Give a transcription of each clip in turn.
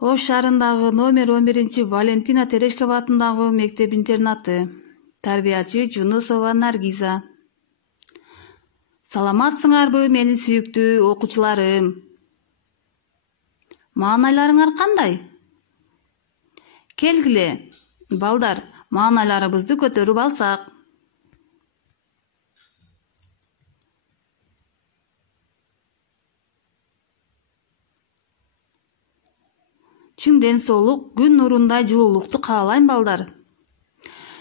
Ош шаарындагы номер 11 Валентина Терешкова атындагы мектеп-интернаты. Тарбиячы Жунусова Наргиза. Саламатсыңарбы менин сүйүктүү окуучуларым? Маанайларыңар кандай? Келгиле, балдар, маанайларыбызды көтөрүп алсак. Чын ден соолук, күн нурундай жылуулукту каалайм, балдар.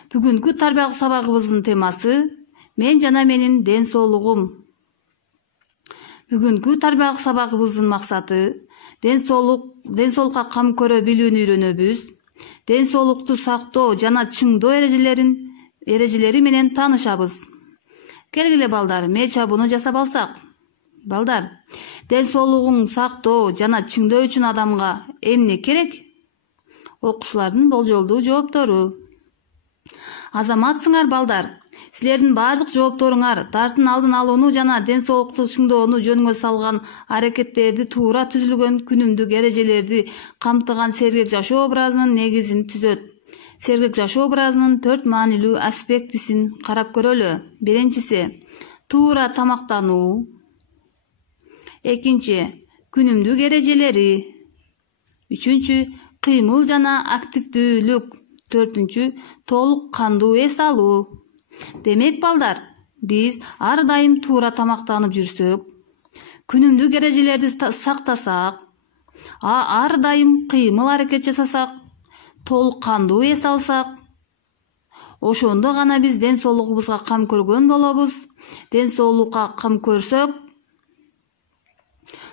Бүгүнкү тарбиялык сабагыбыздын темасы мен жана менин ден соолугум. Бүгүнкү тарбиялык сабагыбыздын максаты ден соолукка кам көрө билүүнү үйрөнөбүз. Ден соолукту сактоо жана чыңдоо эрежелери менен таанышабыз. Келгиле балдар, мээ чабууну жасап алсак. Балдар, ден соолугун сактоо жана чыңдоо үчүн адамга эмне керек? Окуучулардын болжолдуу жооптору. Азаматсыңар, балдар. Силердин бардык жоопторуңар дартын алдын алууну жана ден соолукту чыңдоону жөнүнгө салган аракеттерди туура түзүлгөн күнүмдүк эрежелерди камтыган сергек жашоо образынын негизин түзөт. Сергек жашоо образынын 4 маанилүү аспектисин карап көрөлү. Биринчиси — туура тамактануу. Экинчи — күнүмдүк эрежелери. Үчүнчү — кыймыл жана активдүүлүк. Төртүнчү — толук кандуу эс алуу. Демек, балдар, биз ар дайым туура тамактанып жүрсөк, күнүмдүк эрежелерди сактасак, ар дайым кыймыл аракет жасасак, толук кандуу эс алсак, ошондо гана биз ден соолугубузга кам көргөн болобуз. Ден соолукка кам көрсөк,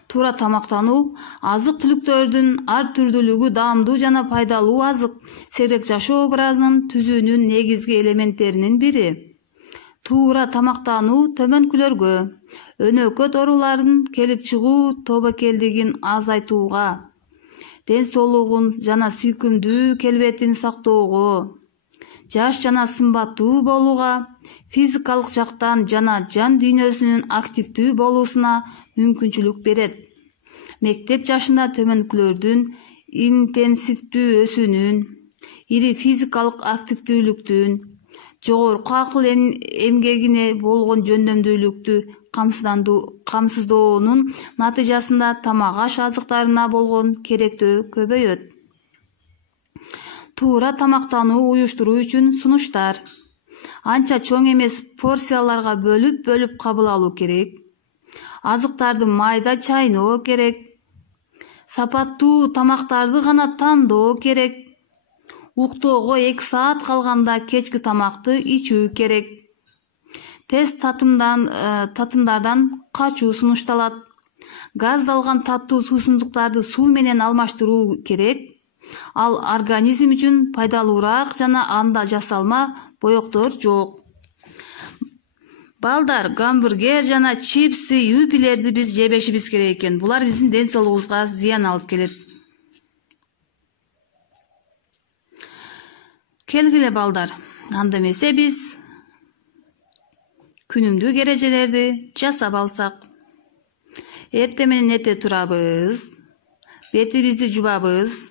туура тамактануу азык-түлүктөрдүн ар түрдүүлүгү даамдуу жана пайдалуу азык сергек жашоо образынын түзүүнүн негизги элементтеринин бири. Туура тамактануу төмөнкүлөргө, өнөкөт оорулардын келип чыгуу тобокелдигин азайтууга, ден соолугун жана сүйкүмдүү келбетин сактоого, жаш жана сымбаттуу болууга, физикалык жактан жана жан дүйнөсүнүн активдүү болуусуна мүмкүнчүлүк берет. Мектеп жашында төмөнкүлөрдүн интенсивдүү өсүүнүн, ири физикалык активдүүлүктүн, жогорку акыл эмгегине болгон жөндөмдүүлүктү камсыздоонун натыйжасында тамак-аш азыктарына болгон керектөө көбөйөт. Туура тамактануу уюштуруу үчүн сунуштар. Анча чоң эмес порцияларга бөлүп кабыл алуу керек. Азыктарды майда чайноо керек. Сапаттуу тамактарды гана тандоо керек. Уктоого 2 саат калганда кечки тамакты ичүү керек. Тез татымдардан качуу сунушталат. Газдалган таттуу суусундуктарды суу менен алмаштыруу керек. Ал организм үчүн пайдалуураак жана анда жасалма боектор жок. Балдар, гамбургер жана чипсы, юпилерди биз жебешибиз керек экен. Булар биздин ден соолугубузга зыян алып келет. Келгиле, балдар, анда эмесе биз күнүмдүк эрежелерди жасап алсак. Эртең менен эрте турабыз, бетибизди жубабыз,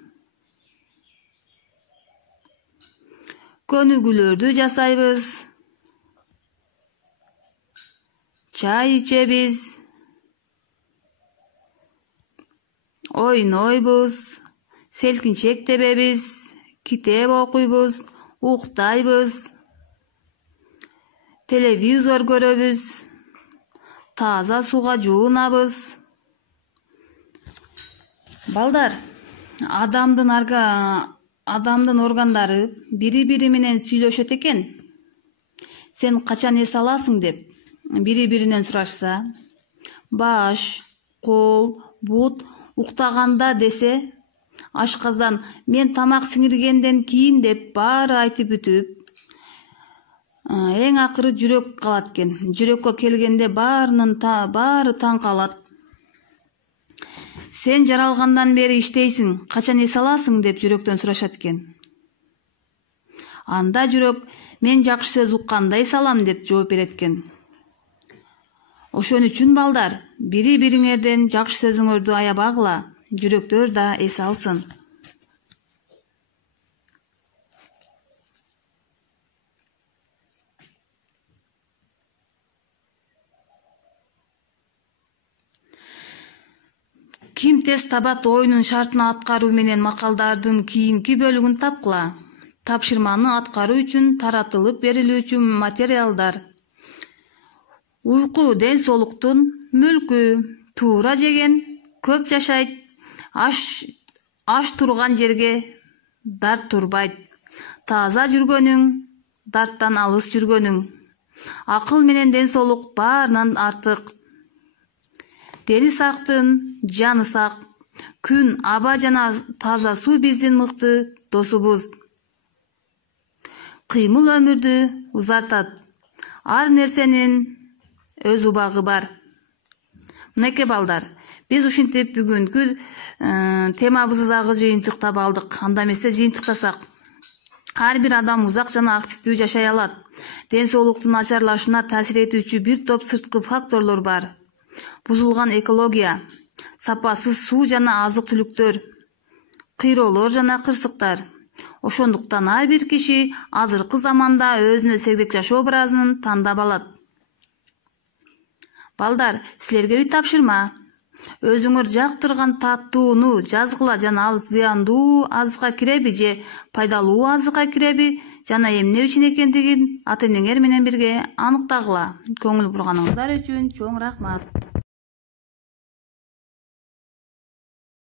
көнүгүүлөрдү жасайбыз, чай ичебиз, ойнойбуз, селкинчек тебебиз, китеп окуйбуз, уктайбыз, телевизор көрөбүз, таза сууга жуунабыз. Балдар, адамдын органдары бири-бири менен сүйлөшөт экен. Сен качан эс аласың деп бири-биринен сурашса, баш, кол, бут уктаганда десе, ашказан мен тамак сиңиргенден кийин деп баары айтып бүтүп, эң акыры жүрөк калат экен. Жүрөккө келгенде баары таң калат. Сен жаралгандан бери иштейсиң, качан эс аласың деп жүрөктөн сурашат экен. Анда жүрөк мен жакшы сөз укканда эс алам деп жооп берет экен. Ошон үчүн, балдар, бири-бириңерден жакшы сөзүңөрдү аябагыла, жүрөктөр да эс алсын. Ким тез табат оюнун шартын аткаруу менен макалдардын кийинки бөлүгүн тапкыла. Тапшырманы аткаруу үчүн таратылып берилүүчү материалдар. Уйку ден соолуктун мүлкү. Туура жеген көп жашайт. Аш турган жерге дарт турбайт. Таза жүргөнүң, дарттан алыс жүргөнүң. Акыл менен ден соолук баарынан артык. Дени сактын, жаны сак. Күн, аба жана таза суу биздин мыкты досубуз. Кыймыл өмүрдү узартат. Ар нерсенин өз убагы бар. Мынакей балдар, биз ушинтип бүгүнкү темабызды жыйынтыктап алдык. Анда эмесе жыйынтыктасак. Ар бир адам узак жана активдүү жашай алат. Ден соолуктун начарлашына таасир этүүчү бир топ сырткы факторлор бар. Бузулган экология, сапасыз суу жана азык-түлүктөр, кыйроолор жана кырсыктар. Ошондуктан ар бир киши азыркы заманда өзүнө сегизек жашоо образын тандап алат. Балдар, силерге үй тапшырма. Өзүңөр жактырган таттууну жазгыла жана ал зыяндуу азыкка киреби же пайдалуу азыкка киреби жана эмне үчүн экендигин ата-энеңер менен бирге аныктагыла. Көңүл бурганыңыздар үчүн чоң рахмат.